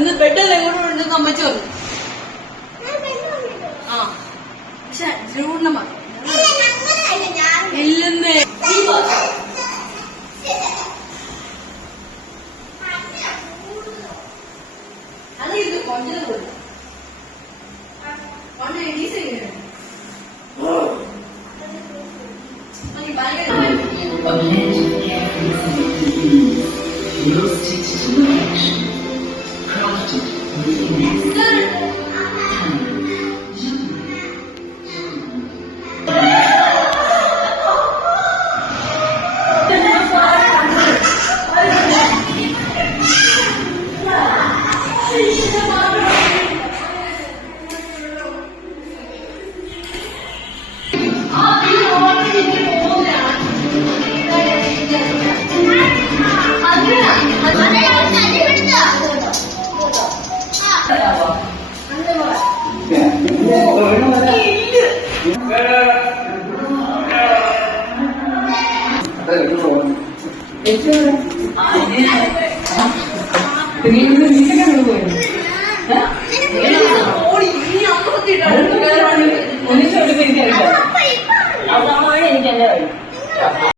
ഇന്ന് ബെഡല്ലേ കൂടെ ഉണ്ടെന്ന് അമ്മച്ചി പറഞ്ഞു. ആ പക്ഷെ ജൂണിനെ മാത്രം ഇല്ലെന്നേ. അത് ഇത് കൊഞ്ചിനെ പോലും എനിക്കെന്നെ വരും.